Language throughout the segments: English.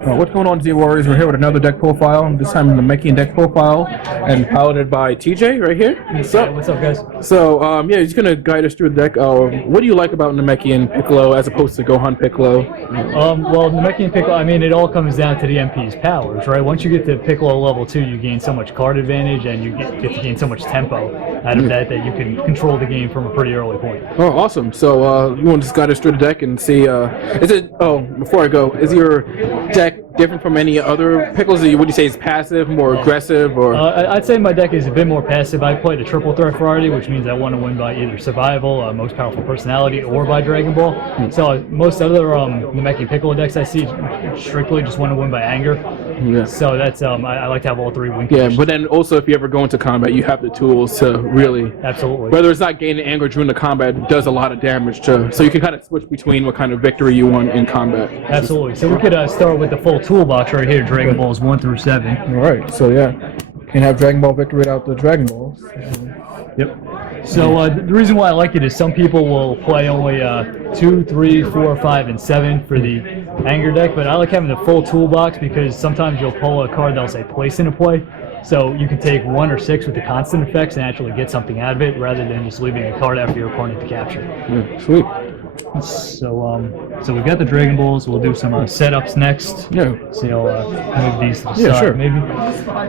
What's going on, Z Warriors? We're here with another deck profile. This time the Namekian deck profile, and piloted by TJ right here. What's up? What's up, guys? So, yeah, he's gonna guide us through the deck. What do you like about Namekian Piccolo as opposed to Gohan Piccolo? Well, Namekian Piccolo, I mean, it all comes down to the MP's powers, right? Once you get to Piccolo level 2, you gain so much card advantage, and you get to gain so much tempo out of that you can control the game from a pretty early point. Oh, awesome. So, you want to just guide us through the deck and see, is it, before I go, is your deck different from any other Pickles? Would you say it's passive, more aggressive, or? I'd say my deck is a bit more passive. I play the triple threat variety, which means I want to win by either survival, most powerful personality, or by Dragon Ball. So most other Namekian Piccolo decks I see strictly just want to win by anger. Yeah. So that's I like to have all three win Yeah, conditions. but then also if you ever go into combat, you have the tools to really. Absolutely. Whether it's not gaining anger during the combat, it does a lot of damage too. So you can kind of switch between what kind of victory you want in combat. Absolutely. So we could start with the full toolbox right here, Dragon Balls 1 through 7. All right. So yeah, can't have Dragon Ball victory without the Dragon Balls. Yep. So the reason why I like it is some people will play only 2, 3, 4, 5, and 7 for the anger deck, but I like having the full toolbox because sometimes you'll pull a card that'll say place into play. So you can take 1 or 6 with the constant effects and actually get something out of it rather than just leaving a card out for your opponent to capture. Yeah, sweet. So we've got the Dragon Balls. We'll do some setups next. Yeah. So you'll move these to the side, sure. maybe.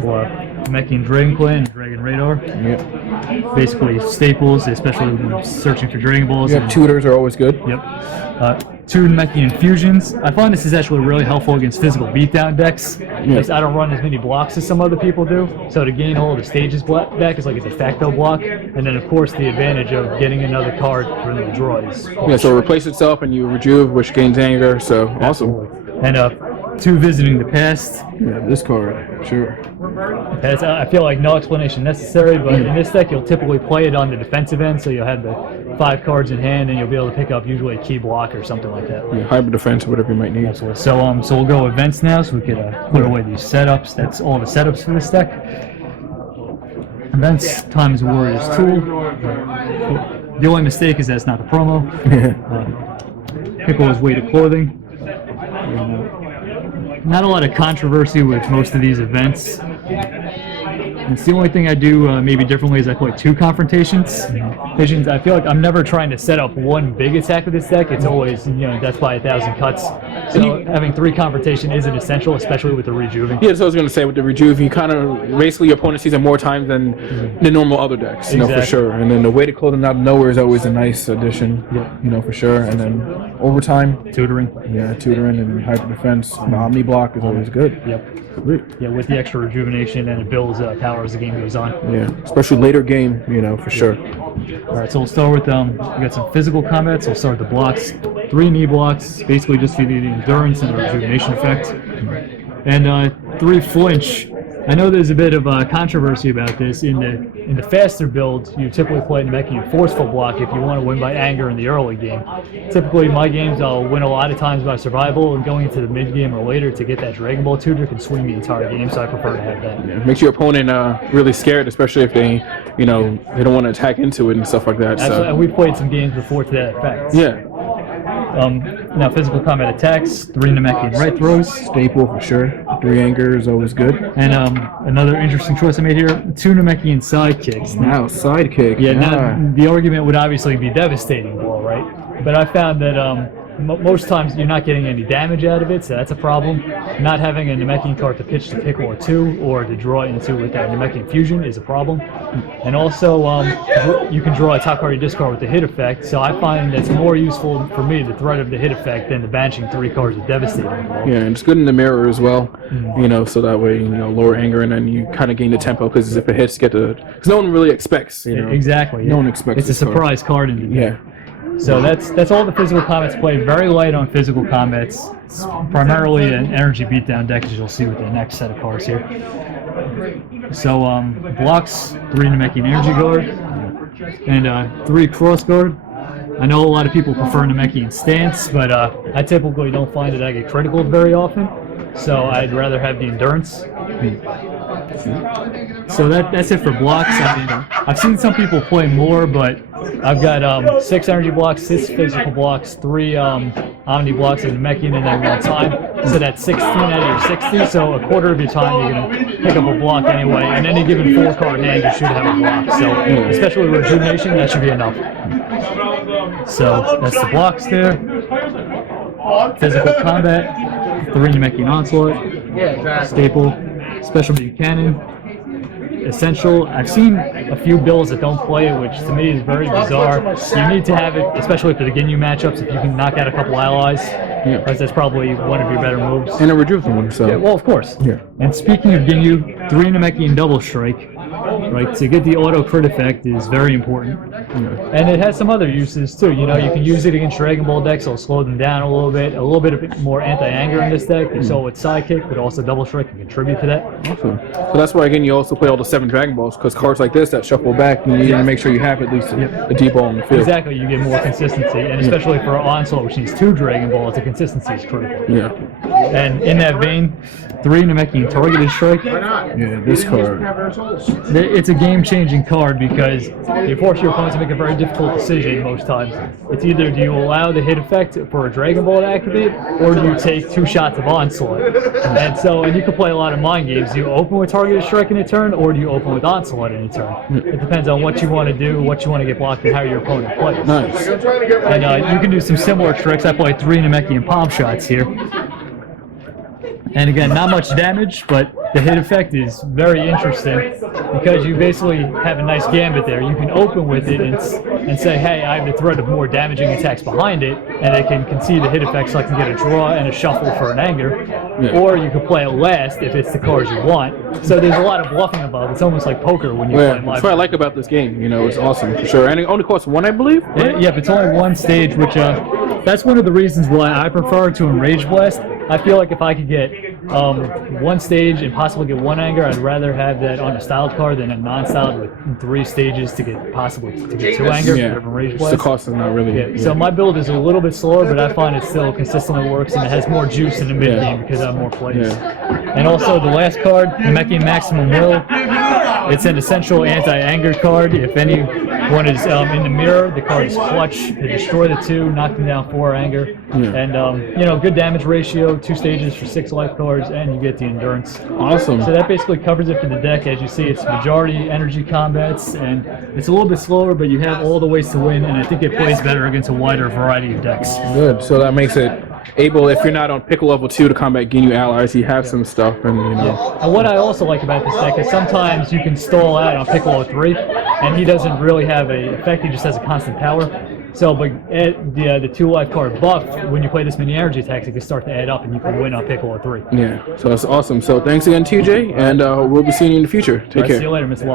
Or making Dragon Clan and Dragon Radar. Yeah. Basically staples, especially when searching for Dragon Balls. Yeah. Tutors are always good. Yep. 2 Namekian Fusions. I find this is actually really helpful against physical beatdown decks. Because I don't run as many blocks as some other people do. So to gain all of the stages back is like a de facto block. And then of course the advantage of getting another card from the draw is. Yeah, so replace itself and you rejuve, which gains anger, so awesome. And 2 Visiting the Past. Yeah, this card, sure. I feel like no explanation necessary, but in this deck you'll typically play it on the defensive end, so you'll have the 5 cards in hand and you'll be able to pick up usually a key block or something like that. Yeah, hybrid defense, whatever you might need. Absolutely. So we'll go events now, so we could put away these setups. That's all the setups for this deck. Events, Times Warrior's Tool. The only mistake is that it's not the promo. Piccolo's weight of clothing. Not a lot of controversy with most of these events. It's the only thing I do maybe differently is I play 2 confrontations. I feel like I'm never trying to set up one big attack with this deck. It's always, death by 1,000 cuts. So having 3 confrontation isn't essential, especially with the Rejuve. Yeah, that's what I was going to say with the Rejuve. You kind of, basically your opponent sees it more times than the normal other decks, for sure. And then the weighted clothing out of nowhere is always a nice addition, for sure. And then overtime. Tutoring. Yeah, tutoring and hyper defense. The Omni block is always good. Yep. Yeah, with the extra rejuvenation, and it builds power as the game goes on. Yeah, especially later game, for sure. All right, so we'll start with we got some physical combat. So we'll start with the blocks. 3 knee blocks, basically just for the endurance and the rejuvenation effect, and 3 flinch. I know there's a bit of controversy about this. In the faster build, you typically play Namekian forceful block if you want to win by anger in the early game. Typically, my games I'll win a lot of times by survival, and going into the mid game or later to get that Dragon Ball tutor can swing the entire game. So I prefer to have that. Yeah, makes your opponent really scared, especially if they, they don't want to attack into it and stuff like that. Absolutely. So. And we've played some games before to that effect. Yeah. Now, physical combat attacks, 3 Namekian right throws. Staple for sure. 3 anger is always good. And another interesting choice I made here, 2 Namekian sidekicks. Now, sidekick. Yeah, now the argument would obviously be devastating blow, right? But I found that most times you're not getting any damage out of it, so that's a problem. Not having a Namekian card to pitch to Piccolo 2 or to draw into with that Namekian Fusion is a problem. And also, you can draw a top card you discard with the hit effect, so I find that's more useful for me, the threat of the hit effect, than the banishing 3 cards of devastating blow. Yeah, and it's good in the mirror as well, so that way, lower anger, and then you kind of gain the tempo, because if it hits, because no one really expects, Exactly. No one expects it's a surprise card in the game. Yeah. So that's all the physical combats played. Very light on physical combats. It's primarily an energy beatdown deck, as you'll see with the next set of cards here. So blocks, 3 Namekian Energy Guard, and 3 Cross Guard. I know a lot of people prefer Namekian Stance, but I typically don't find that I get critical very often. So I'd rather have the Endurance. So that's it for blocks. I've seen some people play more, but I've got 6 energy blocks, 6 physical blocks, 3 Omni blocks and Namekian in that one time. So that's 16 out of your 60. So a quarter of your time you're going to pick up a block anyway. And any given 4-card hand, you should have a block. So especially with Rejuvenation, that should be enough. So that's the blocks there. Physical combat, 3 Namekian Onslaught, staple, special Buchanan, essential. I've seen a few bills that don't play it, which to me is very bizarre. You need to have it, especially for the Ginyu matchups, if you can knock out a couple allies, because that's probably one of your better moves. And a Rejuvenation one, so. Yeah, well, of course. Yeah. And speaking of Ginyu, 3 Namekian Double Strike, right, to get the auto crit effect is very important. And it has some other uses too. You know, you can use it against Dragon Ball decks, it'll slow them down a little bit of more anti-anger in this deck. So it's Sidekick, but also Double Strike can contribute to that. Awesome. So that's why, again, you also play all the 7 Dragon Balls, because cards like this that shuffle back, you need to make sure you have at least a deep ball in the field. Exactly, you get more consistency, and especially for Onslaught, which needs 2 Dragon Balls, the consistency is critical. Yeah. And in that vein, 3 Namekian Targeted Strike. Yeah, this card. It's a game-changing card because you force your opponent to make a very difficult decision most times. It's either do you allow the hit effect for a Dragon Ball to activate, or do you take 2 shots of Onslaught. And you can play a lot of mind games. Do you open with Targeted Strike in a turn, or do you open with Onslaught in a turn? It depends on what you want to do, what you want to get blocked, and how your opponent plays. Nice. And you can do some similar tricks. I play 3 Namekian Palm Shots here. And again, not much damage, but the hit effect is very interesting because you basically have a nice gambit there. You can open with it and say, hey, I have the threat of more damaging attacks behind it, and I can concede the hit effect so I can get a draw and a shuffle for an anger. Yeah. Or you can play it last if it's the cards you want. So there's a lot of bluffing involved. It's almost like poker when you play live. That's what I like about this game. You know, it's awesome for sure. And it only costs 1, I believe. Right? Yeah, it's only 1 stage, which that's one of the reasons why I prefer to Enrage Blast. I feel like if I could get 1 stage and possibly get 1 anger, I'd rather have that on a styled card than a non-styled with 3 stages to get 2 anger. Yeah, Enrage Blast. The cost is not really. Yeah. So my build is a little bit slower, but I find it still consistently works and it has more juice in the mid game because I have more plays. And also the last card, Namekian Maximum Will. It's an essential anti-anger card. If anyone is in the mirror, the card is clutch to destroy the 2, knock them down 4 anger, and good damage ratio. 2 stages for 6 life cards, and you get the endurance. Awesome. So that basically covers it for the deck. As you see, it's majority energy combats, and it's a little bit slower, but you have all the ways to win, and I think it plays better against a wider variety of decks. Good. So that makes it able, if you're not on Piccolo level 2 to combat Ginyu allies, you have some stuff, and you know. Yeah. And what I also like about this deck is sometimes you can stall out on Piccolo 3, and he doesn't really have an effect. He just has a constant power. So, but the 2 life card buff, when you play this many energy attacks, it can start to add up, and you can win on Piccolo 3. Yeah, so that's awesome. So thanks again, TJ, and we'll be seeing you in the future. Take care. See you later, Mr. Wall.